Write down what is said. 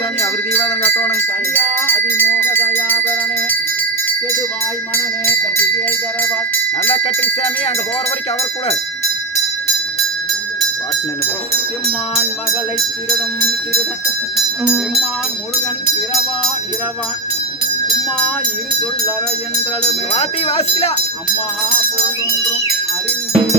சாமி அவர் தீவாதம் காட்டணும். கலியா அதிமோக தயாபரணே கெடுவாய் மனமே கட்டிகேள் தரவா. நல்லா கட்டுங்க சாமி. அங்க போற வரைக்கும் அவர் கூட செம்மான் மகளை திருடும் திருடன் செம்மான் முருகன் இரவான் இரவான் சும்மா இரு சொல்லற என்றாலுமே வாசிக்கலாம். அம்மா பொருளொன்றும் அறிந்து